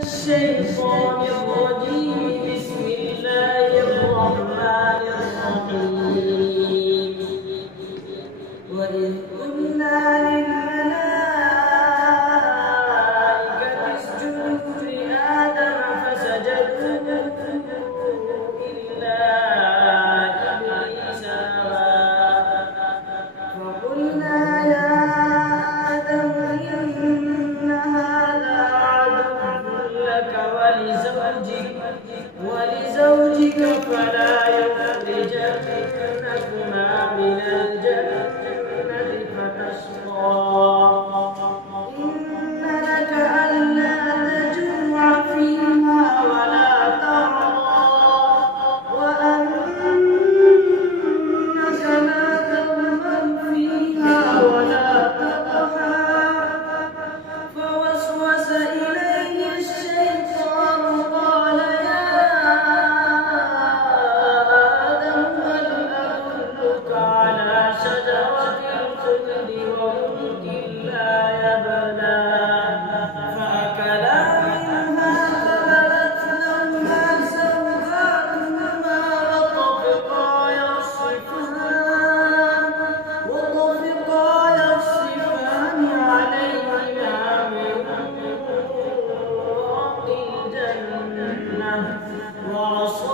الشيطان الرجيم. بسم الله الرحمن الرحيم. وإذ قلنا للملائكة اسجدوا لآدم فسجدوا إلا إبليس أبى فقلنا يا آدم إن هذا عدو لك ولزوجك فلا يخرجنكما من الجنة فتشقى. إن لك ألا تجوع فيها ولا تعرى وأنك لا تظمأ فيها ولا تضحى. فوسوس إليه الشيطان قال يا آدم هل أدلك على شجرة الخلد وملك لا يبلى. فأكلا منها فبدت لهما سوآتهما وطفقا يخصفان عليهما من ورق الجنة. وعصى